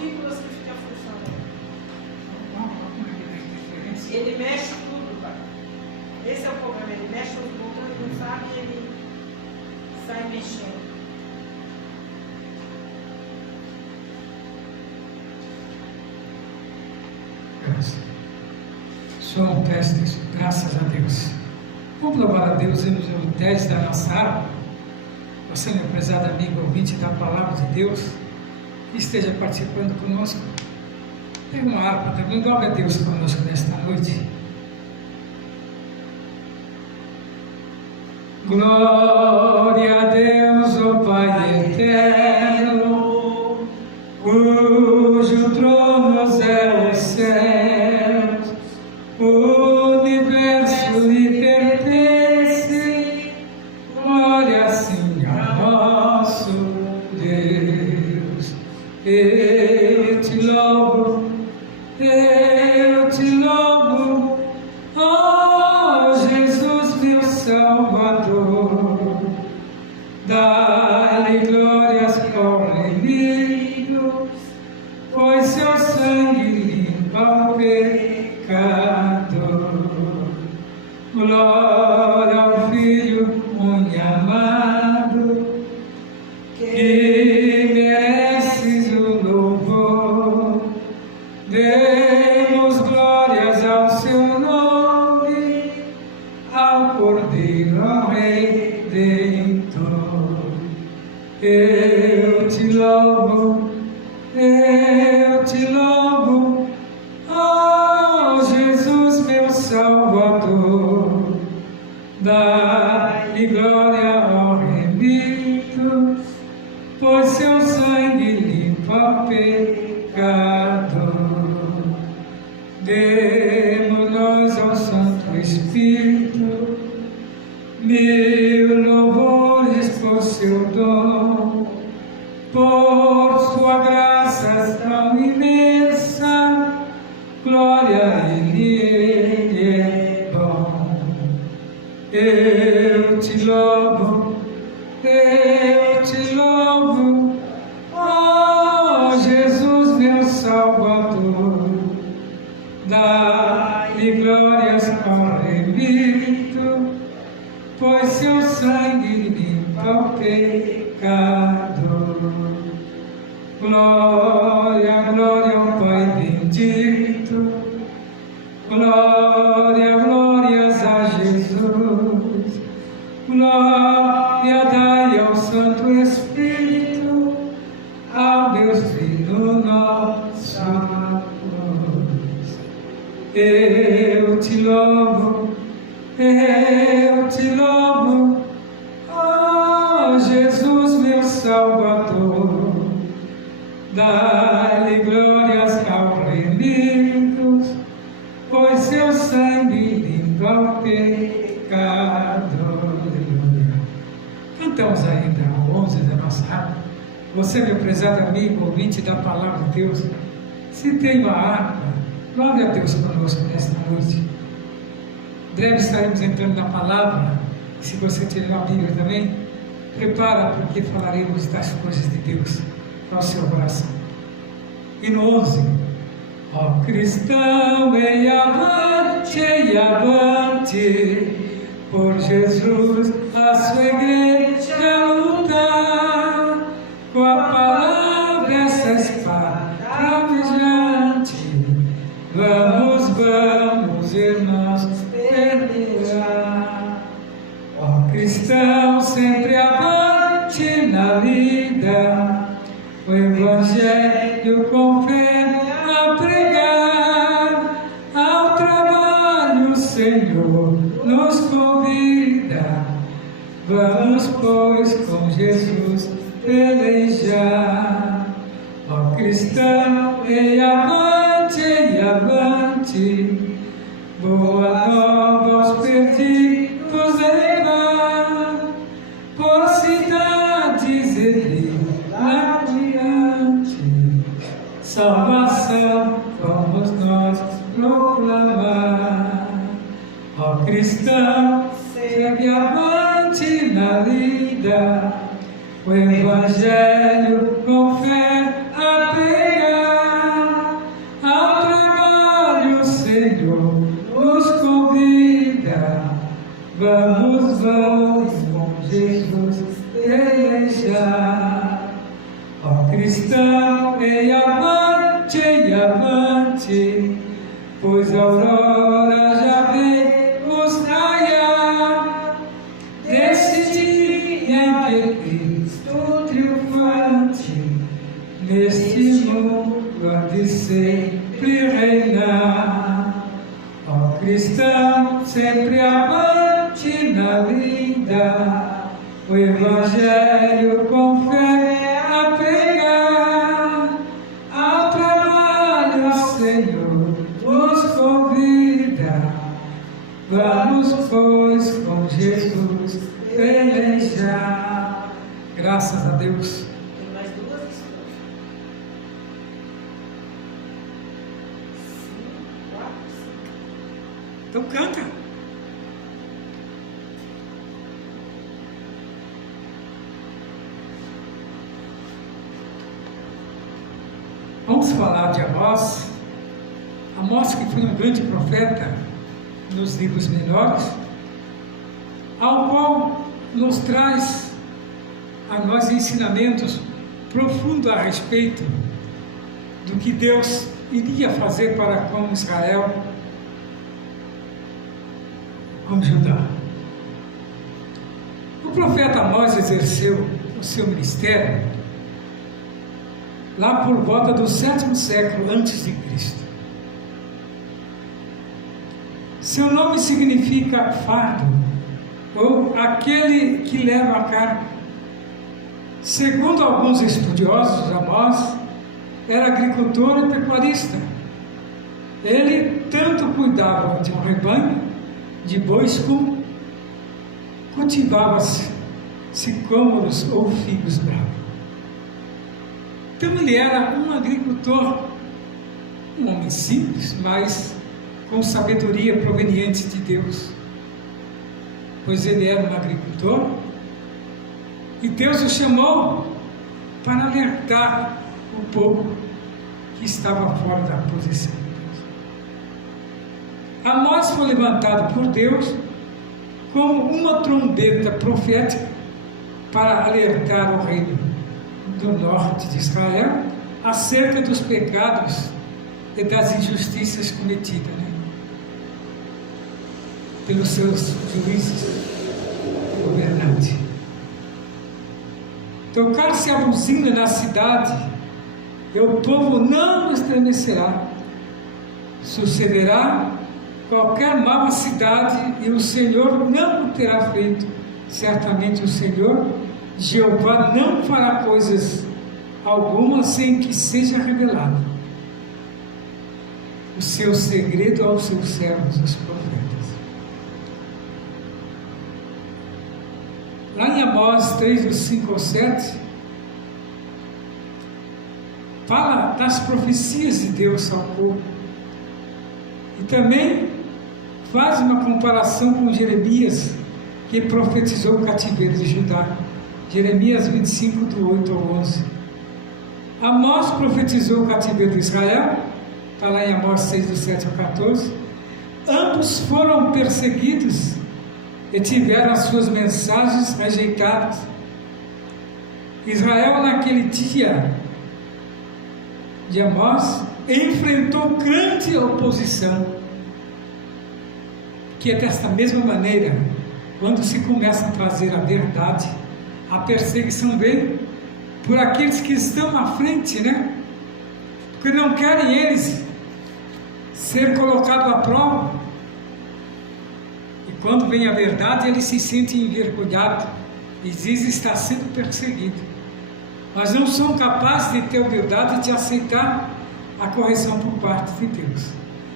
Nicolas que fica funcionando. Ele mexe tudo, pai. Esse é o problema, ele mexe os botões, não sabe, e ele sai mexendo. Som, testes, graças a Deus. Vamos louvar a Deus no 10 da nossa harpa. Você, meu prezado amigo ouvinte da palavra de Deus, que esteja participando conosco. Pega uma harpa também, louve a Deus conosco nesta noite. Glória a Deus, ó Pai eterno, cujo trono é o céu, o universo lhe pertence, glória sim a nosso Deus. Eu te louvo, ó Jesus meu Salvador, dá-lhe glórias ao remido, pois seu sangue limpa o pecador. Glória ao Filho unamado, que mereces o louvor. Demos glórias ao seu nome, ao Cordeiro, ao Redentor. Eu te louvo, ó Jesus meu Salvador, dá-lhe glória ao remido, pois seu sangue limpa o pecador. Demos-nos ao Santo Espírito mil louvores por seu dom, por sua graça tão imensa, glória a Ele é bom. Eu te louvo, ó Jesus meu Salvador, dá-lhe glórias ao remido, pois seu sangue limpa o pecador. Glória, glória ao Pai bendito, glórias a Jesus, glória dai ao Santo Espírito, ao Deus Filho nosso Deus. Eu te louvo, ó Jesus meu Salvador, dá-lhe glórias ao remido, pois seu sangue limpa o pecador. Cantamos ainda o 11 da nossa harpa. Você, meu prezado amigo, ouvinte da palavra de Deus, se tem uma harpa, glória a Deus conosco nesta noite. Breve estaremos entrando na palavra. Se você tiver uma Bíblia também, prepara, porque falaremos das coisas de Deus para o seu coração. E no 11, ó cristão, e avante, por Jesus a sua igreja lutar, com a palavra essa espada travejante, vamos, irmãos, pelejar. Ó cristão, sempre avante na vida, o Evangelho com fé a pregar, ao trabalho o Senhor nos convida, vamos, pois, com Jesus pelejar. Ó cristão, e avante, boa nova aos perdidos levar, por cidades e lá adiante, salvação vamos nós proclamar. Ó cristão, segue avante na lida, o Evangelho com fé a pregar, vamos com Jesus pelejar. Ó cristão, ei avante, pois a aurora já vemos raiar, desse dia em que Cristo triunfante, neste mundo há de sempre reinar. Ó cristão, sempre avante na lida, o Evangelho com fé a pregar, ao trabalho o Senhor nos convida. Vamos, pois, com Jesus pelejar. Graças a Deus. Tem mais duas estrofes. 5, 4, 5. Então canta. Vamos falar de Amós. Amós, que foi um grande profeta nos livros menores, ao qual nos traz a nós ensinamentos profundos a respeito do que Deus iria fazer para com Israel, com Judá. O profeta Amós exerceu o seu ministério lá por volta do 7º século antes de Cristo. Seu nome significa fardo, ou aquele que leva a carga. Segundo alguns estudiosos, Amós era agricultor e pecuarista. Ele tanto cuidava de um rebanho de bois como cultivava sicômoros ou figos bravos. Então ele era um agricultor, um homem simples, mas com sabedoria proveniente de Deus, pois ele era um agricultor, e Deus o chamou para alertar o povo que estava fora da posição de Deus. Amós foi levantado por Deus como uma trombeta profética para alertar o reino do norte de Israel acerca dos pecados e das injustiças cometidas, pelos seus juízes governantes. Tocar-se a buzina na cidade, e o povo não estremecerá. Sucederá qualquer mal à cidade, e o Senhor não o terá feito. Certamente o Senhor, Jeová, não fará coisas alguma sem que seja revelado o seu segredo aos seus servos, os profetas. Lá em Amós 3, dos 5 ao 7, fala das profecias de Deus ao povo. E também faz uma comparação com Jeremias, que profetizou o cativeiro de Judá. Jeremias 25, do 8 ao 11. Amós profetizou o cativeiro de Israel, está lá em Amós 6, do 7 ao 14. Ambos foram perseguidos e tiveram as suas mensagens rejeitadas. Israel, naquele dia de Amós, enfrentou grande oposição, que é desta mesma maneira, quando se começa a trazer a verdade, a perseguição vem por aqueles que estão à frente, porque não querem eles ser colocados à prova. E quando vem a verdade, eles se sentem envergonhados e dizem estar sendo perseguido, mas não são capazes de ter humildade de aceitar a correção por parte de Deus.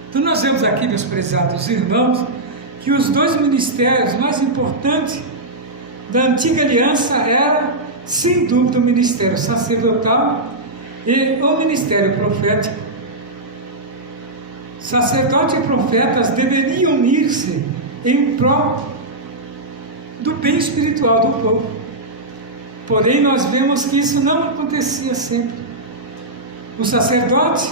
Então nós vemos aqui, meus prezados irmãos, que os dois ministérios mais importantes da antiga aliança era, sem dúvida, o ministério sacerdotal e o ministério profético. Sacerdote e profetas deveriam unir-se em prol do bem espiritual do povo. Porém, nós vemos que isso não acontecia sempre. O sacerdote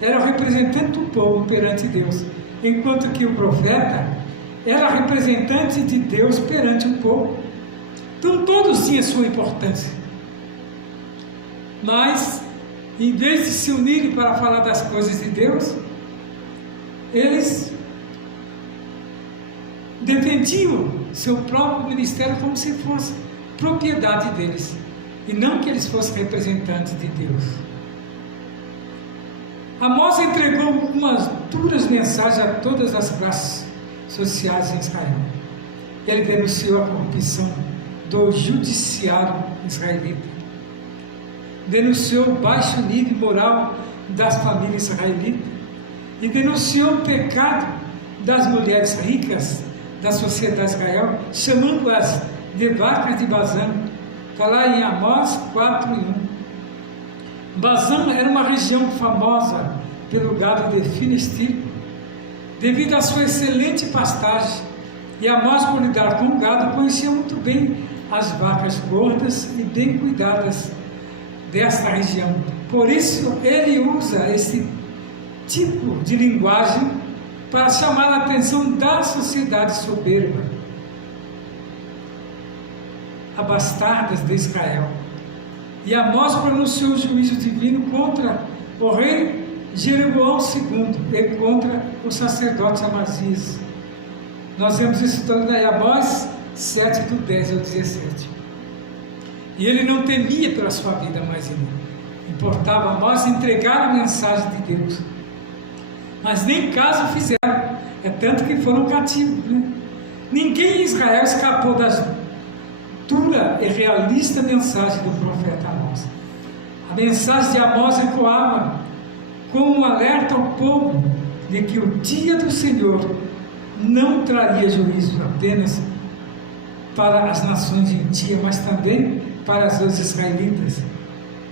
era o representante do povo perante Deus, enquanto que o profeta era representante de Deus perante o povo. Então todos tinham sua importância. Mas, em vez de se unirem para falar das coisas de Deus, eles defendiam seu próprio ministério como se fosse propriedade deles, e não que eles fossem representantes de Deus. Amós entregou umas duras mensagens a todas as classes sociais em Israel. Ele denunciou a corrupção do judiciário israelita, denunciou o baixo nível moral das famílias israelitas e denunciou o pecado das mulheres ricas da sociedade de Israel, chamando-as de vacas de Bazã. Está lá em Amós 4:1. Bazã era uma região famosa pelo gado de fino estilo, devido à sua excelente pastagem, e Amós, por lidar com o gado, conhecia muito bem as vacas gordas e bem cuidadas desta região. Por isso ele usa esse tipo de linguagem para chamar a atenção da sociedade soberba, abastardas de Israel. E Amós pronunciou o juízo divino contra o rei Jeroboão II e contra o sacerdote Amazias. Nós vemos isso em Amós 7, do 10 ao 17. E ele não temia pela sua vida, mas importava a Amós entregar a mensagem de Deus. Mas nem caso fizeram, é tanto que foram cativos, né? Ninguém em Israel escapou da dura e realista mensagem do profeta Amós. A mensagem de Amós ecoava como um alerta ao povo de que o dia do Senhor não traria juízo apenas para as nações gentias, mas também para os israelitas,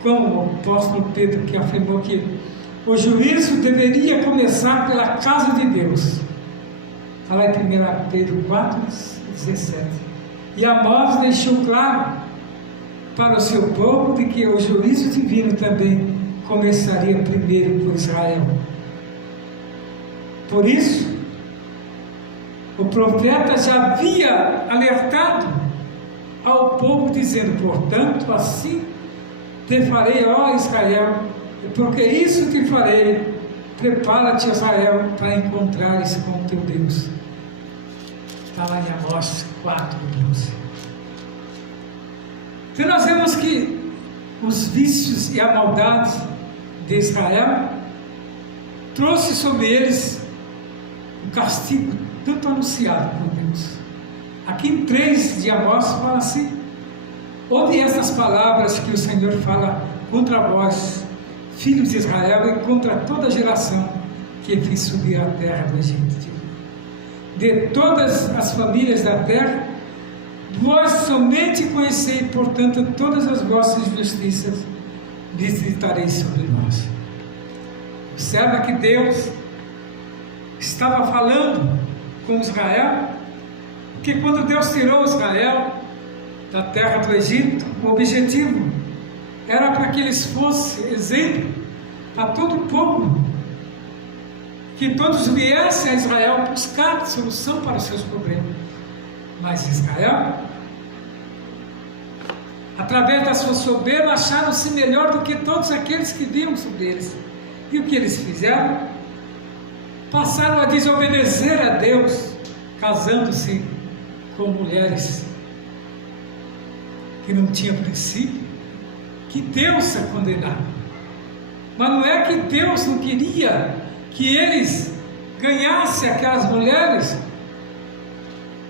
como o apóstolo Pedro, que afirmou que o juízo deveria começar pela casa de Deus. Está lá em 1 Pedro 4:17. E Amós deixou claro para o seu povo de que o juízo divino também começaria primeiro por Israel. Por isso, o profeta já havia alertado ao povo, dizendo: portanto, assim te farei, ó Israel, porque isso te farei, prepara-te, Israel, para encontrares com o teu Deus. Está lá em Amós 4:12. Então nós vemos que os vícios e a maldade de Israel trouxe sobre eles um castigo tanto anunciado por Deus. Aqui em 3 de Amós fala assim: ouve estas palavras que o Senhor fala contra vós, filhos de Israel, e contra toda a geração que fiz subir a terra do Egito. De todas as famílias da terra, vós somente conhecei, portanto, todas as vossas justiças visitarei sobre nós. Observa que Deus estava falando com Israel, porque quando Deus tirou Israel da terra do Egito, o objetivo era para que eles fossem exemplo a todo o povo, que todos viessem a Israel buscar solução para os seus problemas. Mas Israel, através da sua soberba, acharam-se melhor do que todos aqueles que viam sobre eles. E o que eles fizeram? Passaram a desobedecer a Deus, casando-se com mulheres que não tinham princípio, que Deus a condenava. Mas não é que Deus não queria que eles ganhassem aquelas mulheres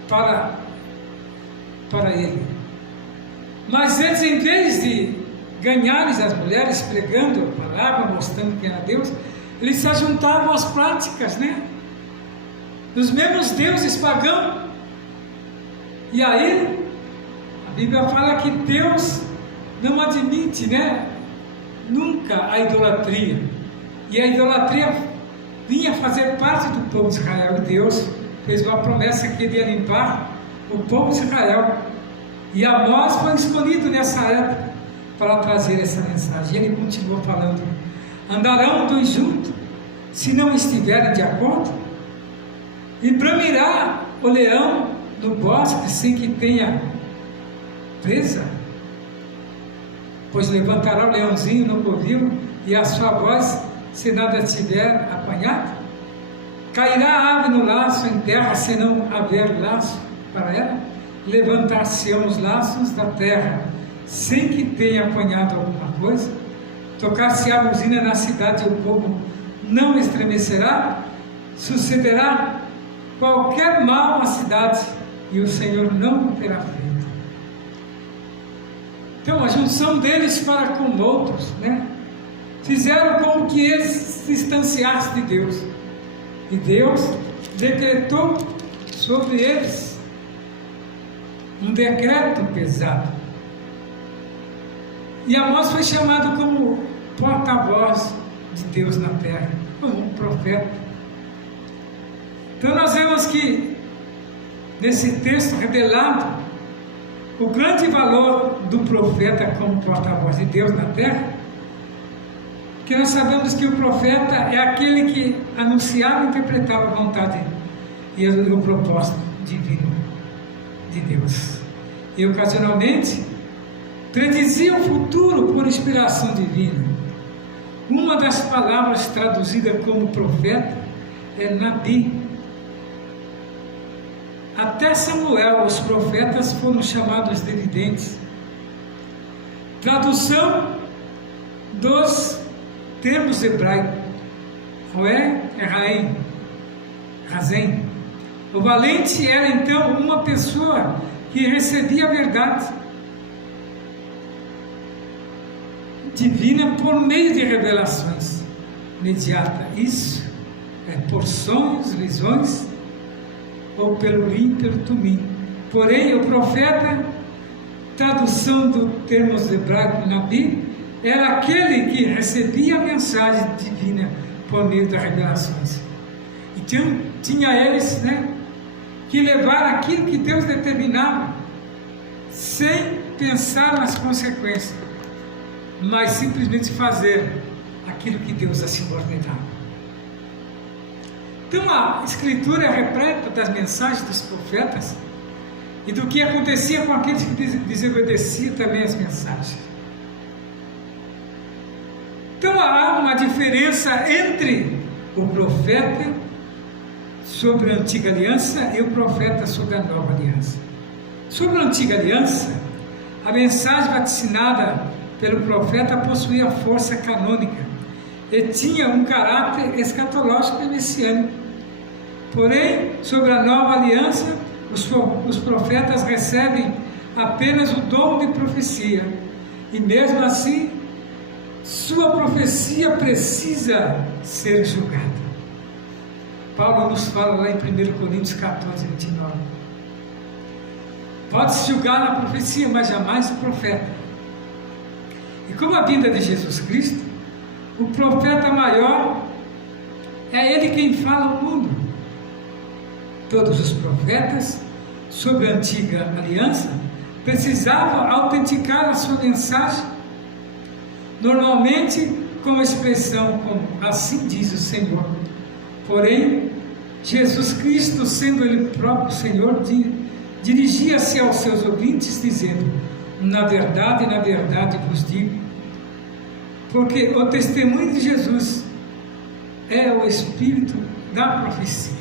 para ele. Mas eles, em vez de ganharem as mulheres pregando a palavra, mostrando quem era Deus, eles se ajuntavam às práticas, né? Dos mesmos deuses pagãos. E aí, a Bíblia fala que Deus não admite, né? Nunca a idolatria. E a idolatria vinha fazer parte do povo de Israel. E Deus fez uma promessa que ele ia limpar o povo de Israel. E Amós foi escolhido nessa época para trazer essa mensagem. E ele continuou falando: andarão dois juntos, se não estiverem de acordo, e bramirá o leão no bosque sem que tenha presa? Pois levantará o leãozinho no covil e a sua voz, se nada tiver apanhado? Cairá a ave no laço em terra, se não haver laço para ela? Levantar-se-ão os laços da terra, sem que tenha apanhado alguma coisa? Tocar-se-á a buzina na cidade e o povo não estremecerá? Sucederá qualquer mal à cidade e o Senhor não o terá feito. Então a junção deles para com outros, né? Fizeram com que eles se distanciassem de Deus. E Deus decretou sobre eles um decreto pesado. E Amós foi chamado como porta-voz de Deus na terra, como um profeta. Então nós vemos que nesse texto revelado o grande valor do profeta como porta-voz de Deus na terra, porque nós sabemos que o profeta é aquele que anunciava e interpretava a vontade e o propósito divino de Deus. E ocasionalmente predizia o futuro por inspiração divina. Uma das palavras traduzida como profeta é Nabi. Até Samuel, os profetas foram chamados de videntes. Tradução dos termos hebraicos. Roé é Raém, Razém. O valente era então uma pessoa que recebia a verdade divina por meio de revelações imediatas. Isso é por sonhos, visões, ou pelo rim, pelo tumim. Porém, o profeta, tradução do termos hebraico Nabi, era aquele que recebia a mensagem divina por meio das revelações. Então, tinha eles, que levar aquilo que Deus determinava, sem pensar nas consequências, mas simplesmente fazer aquilo que Deus assim ordenava. Então a Escritura é repleta das mensagens dos profetas e do que acontecia com aqueles que desobedeciam também as mensagens. Então há uma diferença entre o profeta sobre a antiga aliança e o profeta sobre a nova aliança. Sobre a antiga aliança, a mensagem vaticinada pelo profeta possuía força canônica e tinha um caráter escatológico e messiânico. Porém, sobre a nova aliança, os profetas recebem apenas o dom de profecia, e mesmo assim, sua profecia precisa ser julgada. Paulo nos fala lá em 1 Coríntios 14, 29. Pode-se julgar na profecia, mas jamais o profeta. E como a vinda de Jesus Cristo, o profeta maior é ele quem fala ao mundo. Todos os profetas sobre a antiga aliança precisavam autenticar a sua mensagem, normalmente com a expressão como assim diz o Senhor. Porém, Jesus Cristo, sendo ele próprio Senhor, dirigia-se aos seus ouvintes dizendo: na verdade vos digo, porque o testemunho de Jesus é o espírito da profecia.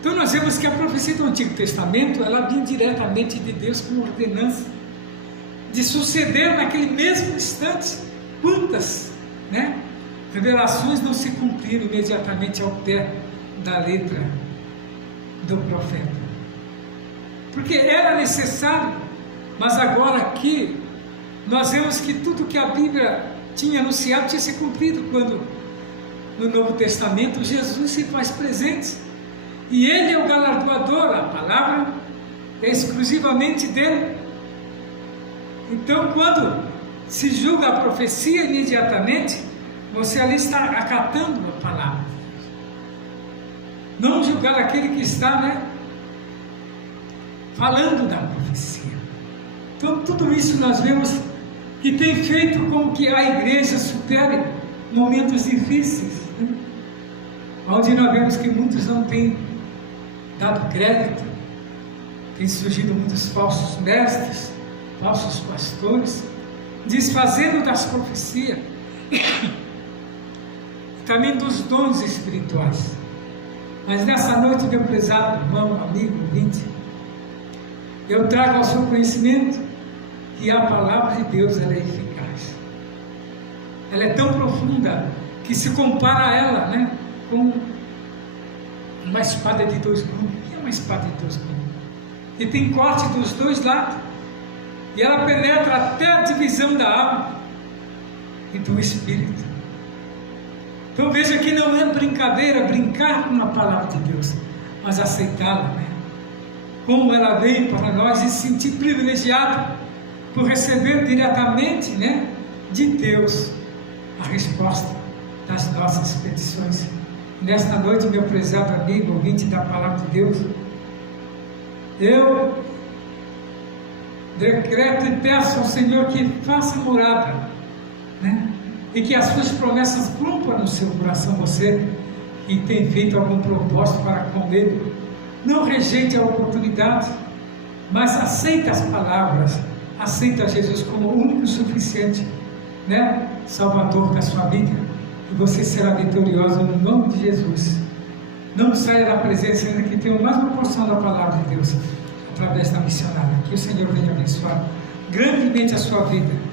Então nós vemos que a profecia do Antigo Testamento, ela vinha diretamente de Deus com ordenança de suceder naquele mesmo instante. Quantas revelações não se cumpriram imediatamente ao pé da letra do profeta? Porque era necessário, mas agora aqui nós vemos que tudo que a Bíblia tinha anunciado tinha se cumprido quando no Novo Testamento Jesus se faz presente e ele é o galardoador, a palavra é exclusivamente dele. Então, quando se julga a profecia imediatamente, você ali está acatando a palavra, não julgar aquele que está falando da profecia. Então tudo isso nós vemos que tem feito com que a igreja supere momentos difíceis. onde nós vemos que muitos não têm dado crédito, tem surgido muitos falsos mestres, falsos pastores, desfazendo das profecias, também dos dons espirituais. Mas nessa noite, meu prezado irmão, amigo, ouvinte, eu trago ao seu conhecimento que a palavra de Deus ela é eficaz. Ela é tão profunda que se compara a ela, né, com uma espada de 2 gumes. O que é uma espada de 2 gumes? E tem corte dos 2 lados. E ela penetra até a divisão da alma e do espírito. Então veja que não é brincadeira brincar com a palavra de Deus, mas aceitá-la, né? Como ela veio para nós, e se sentir privilegiado por receber diretamente, né, de Deus a resposta das nossas petições. Nesta noite, meu prezado amigo, ouvinte da palavra de Deus, eu decreto e peço ao Senhor que faça morada, né? E que as suas promessas cumpram no seu coração. Você que tem feito algum propósito para com Ele, não rejeite a oportunidade, mas aceita as palavras, aceita Jesus como o único e suficiente, né, Salvador da sua vida, e você será vitorioso no nome de Jesus. Não saia da presença, ainda que tenha mais uma porção da palavra de Deus através da missionária. Que o Senhor venha abençoar grandemente a sua vida.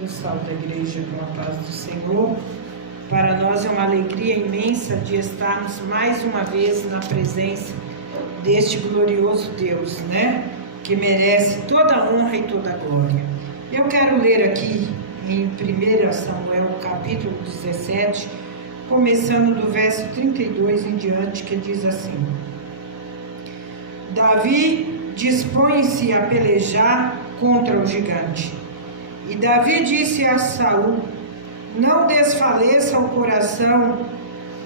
Eu salve a igreja com a paz do Senhor. Para nós é uma alegria imensa de estarmos mais uma vez na presença deste glorioso Deus, né? Que merece toda a honra e toda a glória. Eu quero ler aqui em 1 Samuel capítulo 17, começando do verso 32 em diante, que diz assim: Davi dispõe-se a pelejar contra o gigante. E Davi disse a Saul: não desfaleça o coração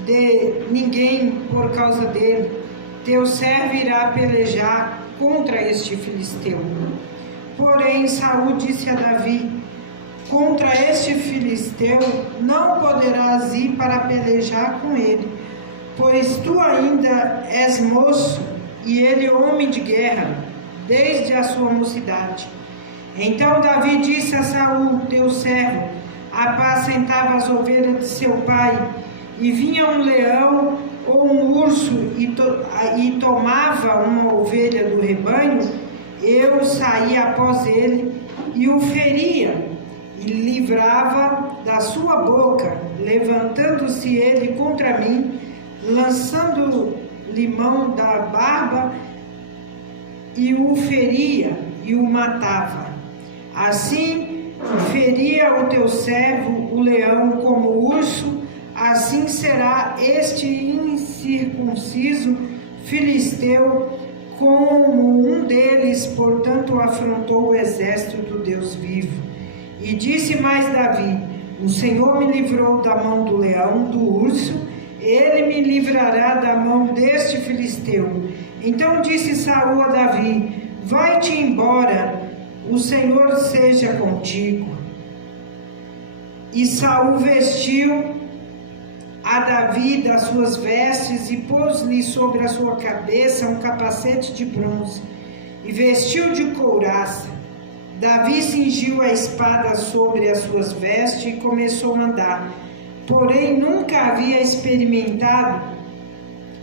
de ninguém por causa dele. Teu servo irá pelejar contra este filisteu. Porém Saul disse a Davi: contra este filisteu não poderás ir para pelejar com ele, pois tu ainda és moço e ele homem de guerra desde a sua mocidade. Então Davi disse a Saul, teu servo, apacentava as ovelhas de seu pai, e vinha um leão ou um urso e tomava uma ovelha do rebanho, eu saía após ele e o feria, e livrava da sua boca, levantando-se ele contra mim, lançando-lhe mão da barba, e o feria e o matava. Assim feria o teu servo o leão como o urso, assim será este incircunciso filisteu como um deles, portanto afrontou o exército do Deus vivo. E disse mais Davi: o Senhor me livrou da mão do leão, do urso, ele me livrará da mão deste filisteu. Então disse Saul a Davi: vai-te embora, o Senhor seja contigo. E Saul vestiu a Davi das suas vestes e pôs-lhe sobre a sua cabeça um capacete de bronze e vestiu de couraça. Davi cingiu a espada sobre as suas vestes e começou a andar, porém nunca havia experimentado.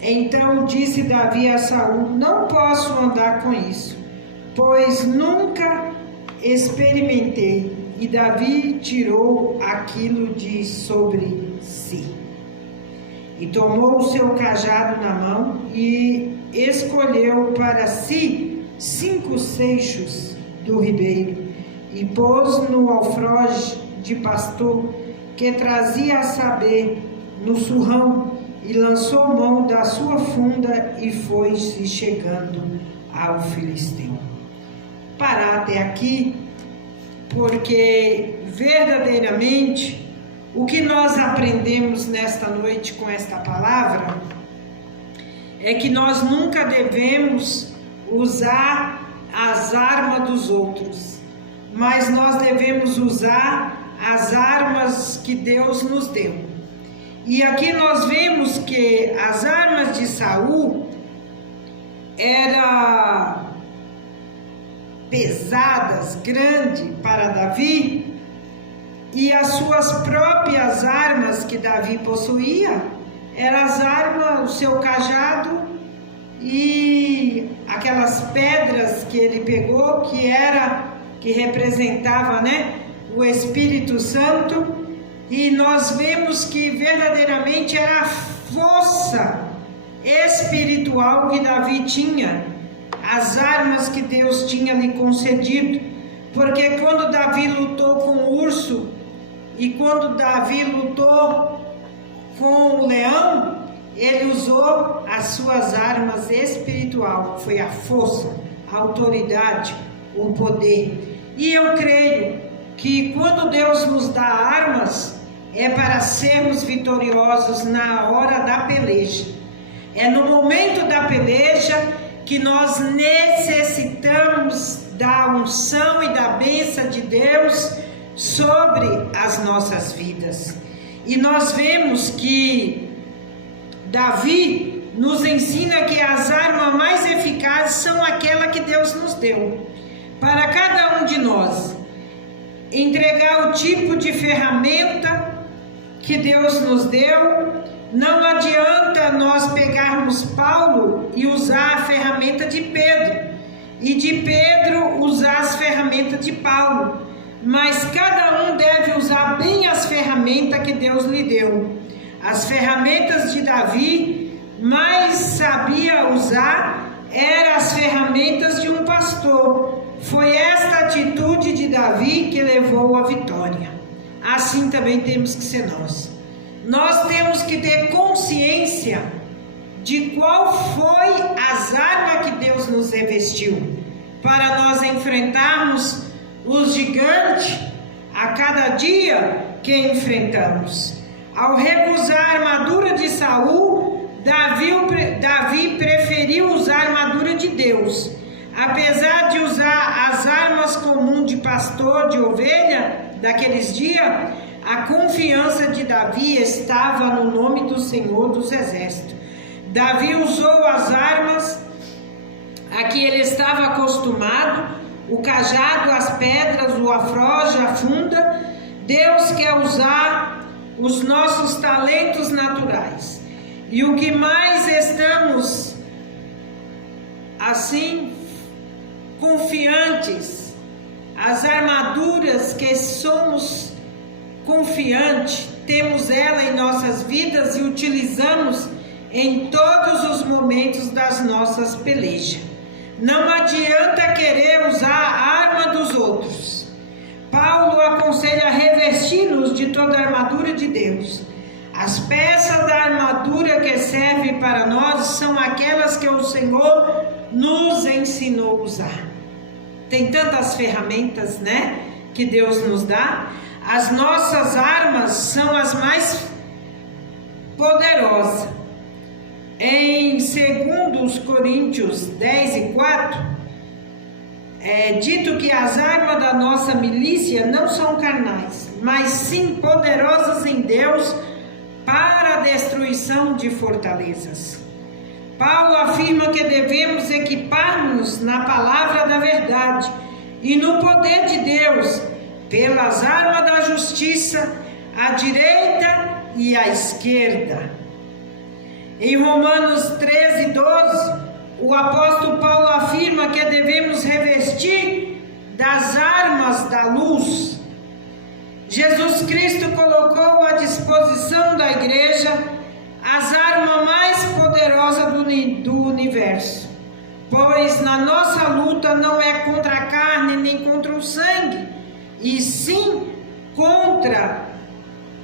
Então disse Davi a Saul: não posso andar com isso, pois nunca experimentei. E Davi tirou aquilo de sobre si, e tomou o seu cajado na mão, e escolheu para si 5 seixos do ribeiro, e pôs no alfroge de pastor que trazia a saber no surrão, e lançou mão da sua funda e foi-se chegando ao filisteu. Parar até aqui, porque verdadeiramente o que nós aprendemos nesta noite com esta palavra é que nós nunca devemos usar as armas dos outros, mas nós devemos usar as armas que Deus nos deu. E aqui nós vemos que as armas de Saul eram pesadas, grandes para Davi, e as suas próprias armas que Davi possuía eram as armas, o seu cajado e aquelas pedras que ele pegou, que representava, né, o Espírito Santo. E nós vemos que verdadeiramente era a força espiritual que Davi tinha, as armas que Deus tinha lhe concedido. Porque quando Davi lutou com o urso e quando Davi lutou com o leão, ele usou as suas armas espirituais, foi a força, a autoridade, o poder. E eu creio que quando Deus nos dá armas, é para sermos vitoriosos na hora da peleja. É no momento da peleja que nós necessitamos da unção e da bênção de Deus sobre as nossas vidas. E nós vemos que Davi nos ensina que as armas mais eficazes são aquelas que Deus nos deu. Para cada um de nós, entregar o tipo de ferramenta que Deus nos deu. Não adianta nós pegarmos Paulo e usar a ferramenta de Pedro, e de Pedro usar as ferramentas de Paulo, mas cada um deve usar bem as ferramentas que Deus lhe deu. As ferramentas de Davi mais sabia usar eram as ferramentas de um pastor. Foi esta atitude de Davi que levou à vitória. Assim também temos que ser nós. Nós temos que ter consciência de qual foi as armas que Deus nos revestiu, para nós enfrentarmos os gigantes a cada dia que enfrentamos. Ao recusar a armadura de Saul, Davi preferiu usar a armadura de Deus. Apesar de usar as armas comuns de pastor de ovelha daqueles dias, a confiança de Davi estava no nome do Senhor dos Exércitos. Davi usou as armas a que ele estava acostumado, o cajado, as pedras, o afroge, a funda. Deus quer usar os nossos talentos naturais. E o que mais estamos assim confiantes, as armaduras que somos confiantes, temos ela em nossas vidas e utilizamos em todos os momentos das nossas pelejas. Não adianta querer usar a arma dos outros. Paulo aconselha revestir-nos de toda a armadura de Deus. As peças da armadura que servem para nós são aquelas que o Senhor nos ensinou a usar. Tem tantas ferramentas, né, que Deus nos dá. As nossas armas são as mais poderosas. Em 2 Coríntios 10:4, é dito que as armas da nossa milícia não são carnais, mas sim poderosas em Deus para a destruição de fortalezas. Paulo afirma que devemos equipar-nos na palavra da verdade e no poder de Deus, pelas armas da justiça, à direita e à esquerda. Em Romanos 13:12, o apóstolo Paulo afirma que devemos revestir das armas da luz. Jesus Cristo colocou à disposição da igreja as armas mais poderosas do universo, pois na nossa luta não é contra a carne nem contra o sangue, e sim contra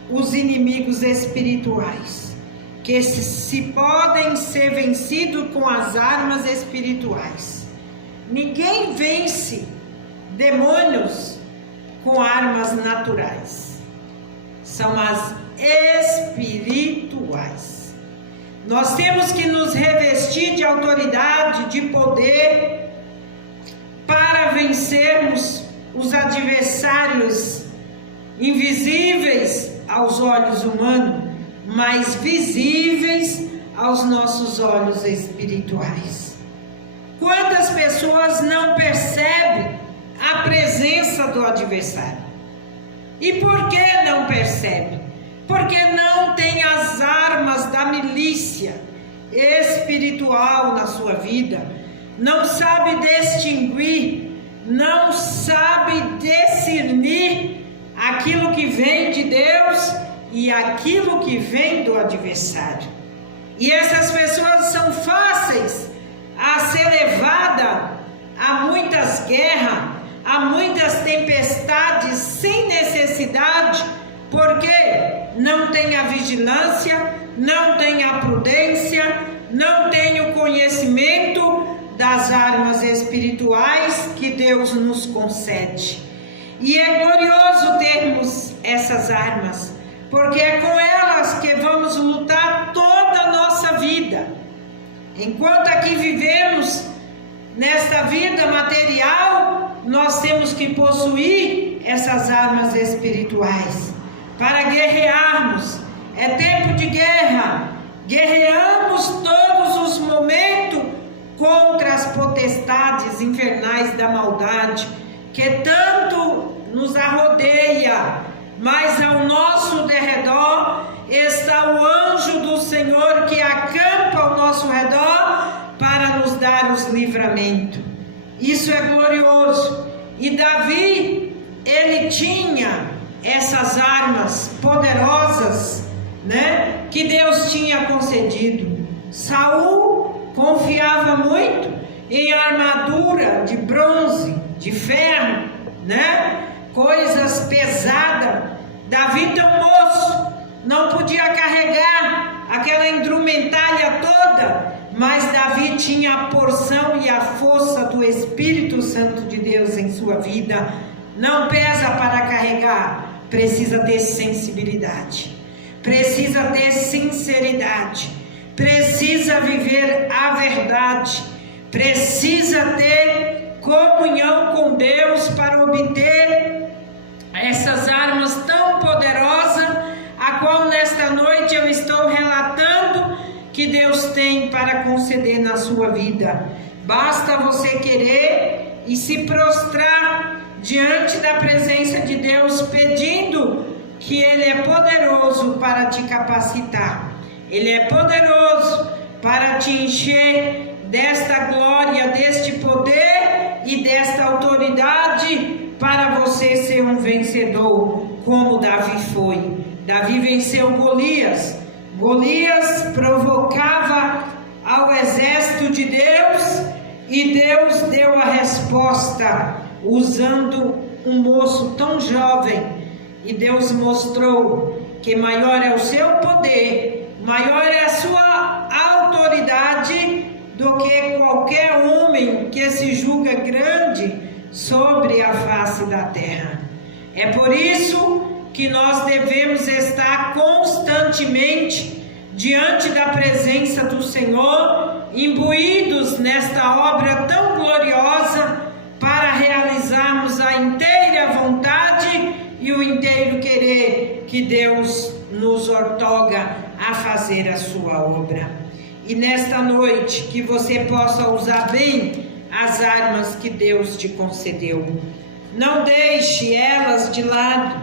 os inimigos espirituais, que se podem ser vencidos com as armas espirituais. Ninguém vence demônios com armas naturais, são as espirituais. Nós temos que nos revestir de autoridade, de poder, para vencermos os adversários invisíveis aos olhos humanos, mas visíveis aos nossos olhos espirituais. Quantas pessoas não percebem a presença do adversário? E por que não percebem? Porque não tem as armas da milícia espiritual na sua vida, não sabe distinguir, não sabe discernir aquilo que vem de Deus e aquilo que vem do adversário. E essas pessoas são fáceis a ser levada a muitas guerras, a muitas tempestades sem necessidade, porque não tem a vigilância, não tem a prudência, não tem o conhecimento das armas espirituais que Deus nos concede. E é glorioso termos essas armas, porque é com elas que vamos lutar toda a nossa vida. Enquanto aqui vivemos nesta vida material, nós temos que possuir essas armas espirituais para guerrearmos. É tempo de guerra. Guerreamos todos os momentos contra as potestades infernais da maldade que tanto nos arrodeia, mas ao nosso derredor está o anjo do Senhor que acampa ao nosso redor para nos dar os livramentos. Isso é glorioso. E Davi, ele tinha essas armas poderosas, né, que Deus tinha concedido. Saul confiava muito em armadura de bronze, de ferro, né, coisas pesadas. Davi, tão moço, não podia carregar aquela indumentária toda, mas Davi tinha a porção e a força do Espírito Santo de Deus em sua vida. Não pesa para carregar, precisa ter sensibilidade, precisa ter sinceridade, precisa viver a verdade, precisa ter comunhão com Deus para obter essas armas tão poderosas, a qual nesta noite eu estou relatando que Deus tem para conceder na sua vida. Basta você querer e se prostrar diante da presença de Deus, pedindo que Ele é poderoso para te capacitar. Ele é poderoso para te encher desta glória, deste poder e desta autoridade, para você ser um vencedor, como Davi foi. Davi venceu Golias. Golias provocava ao exército de Deus, e Deus deu a resposta usando um moço tão jovem. E Deus mostrou que maior é o seu poder, maior é a sua autoridade do que qualquer homem que se julga grande sobre a face da terra. É por isso que nós devemos estar constantemente diante da presença do Senhor, imbuídos nesta obra tão gloriosa, para realizarmos a inteira vontade e o inteiro querer que Deus nos outorga a fazer a sua obra. E nesta noite, que você possa usar bem as armas que Deus te concedeu. Não deixe elas de lado,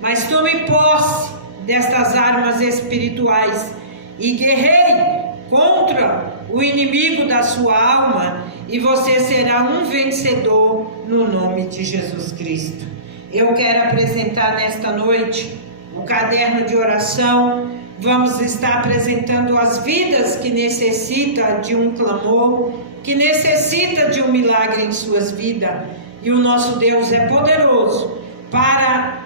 mas tome posse destas armas espirituais e guerreie contra o inimigo da sua alma, e você será um vencedor no nome de Jesus Cristo. Eu quero apresentar nesta noite o caderno de oração. Vamos estar apresentando as vidas que necessitam de um clamor, que necessita de um milagre em suas vidas. E o nosso Deus é poderoso para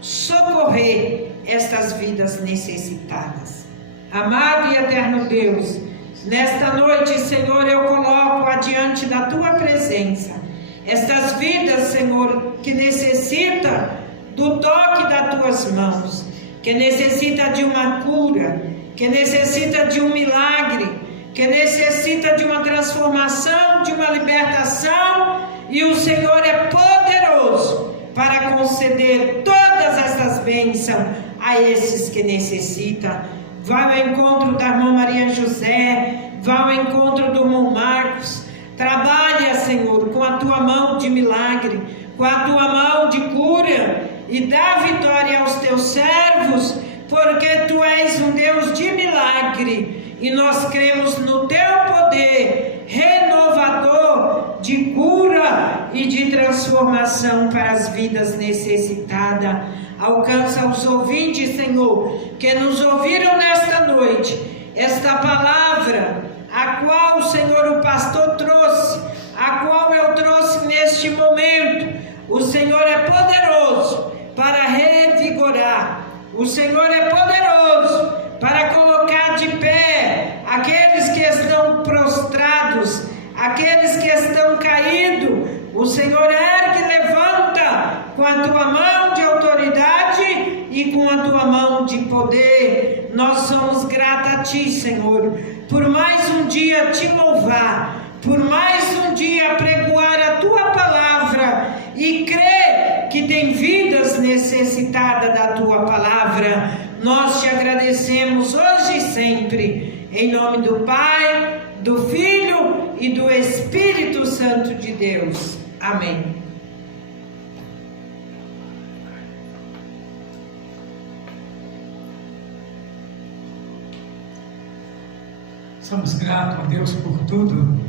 socorrer estas vidas necessitadas. Amado e eterno Deus, nesta noite, Senhor, eu coloco adiante da Tua presença estas vidas, Senhor, que necessitam do toque das Tuas mãos, que necessita de uma cura, que necessita de um milagre, que necessita de uma transformação, de uma libertação e o Senhor é poderoso para conceder todas essas bênçãos a esses que necessitam. Vá ao encontro da irmã Maria José, vá ao encontro do irmão Marcos. Trabalha, Senhor, com a tua mão de milagre, com a tua mão de cura, e dá vitória aos teus servos, porque tu és um Deus de milagre, e nós cremos no teu poder renovador de cura e de transformação para as vidas necessitadas. Alcança os ouvintes, Senhor, que nos ouviram nesta noite, esta palavra, a qual o Senhor, o pastor, trouxe, a qual eu trouxe neste momento. O Senhor é poderoso para revigorar, o Senhor é poderoso para colocar de pé aqueles que estão prostrados, aqueles que estão caídos. O Senhor ergue e levanta com a tua mão de autoridade e com a tua mão de poder. Nós somos gratos a ti, Senhor, por mais um dia te louvar, por mais um dia pregoar a tua palavra e crer que tem vidas necessitadas da tua palavra. Nós te agradecemos hoje e sempre, em nome do Pai, do Filho e do Espírito Santo de Deus. Amém. Somos gratos a Deus por tudo.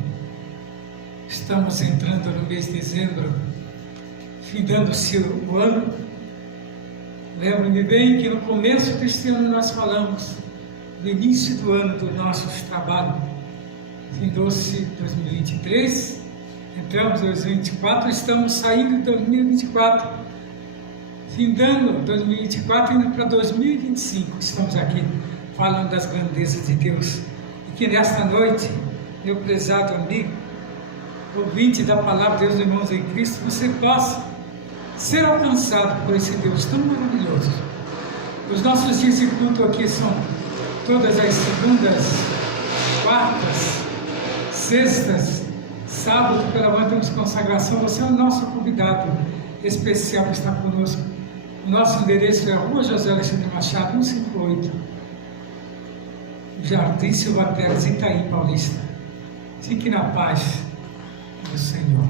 Estamos entrando no mês de dezembro, findando-se o ano. Lembro-me bem que no começo deste ano nós falamos, no início do ano do nosso trabalho, findou-se 2023, entramos em 2024, estamos saindo de 2024, findando 2024 indo para 2025. Estamos aqui falando das grandezas de Deus, e que nesta noite, meu prezado amigo, ouvinte da palavra de Deus, irmãos em Cristo, você possa ser alcançado por esse Deus tão maravilhoso. Os nossos dias de culto aqui são todas as segundas, quartas, sextas, sábado pela manhã temos consagração. Você é o nosso convidado especial que está conosco. O nosso endereço é a Rua José Alexandre Machado, 158, Jardim Silva Teles, Itaim Paulista. Fique na paz do Senhor.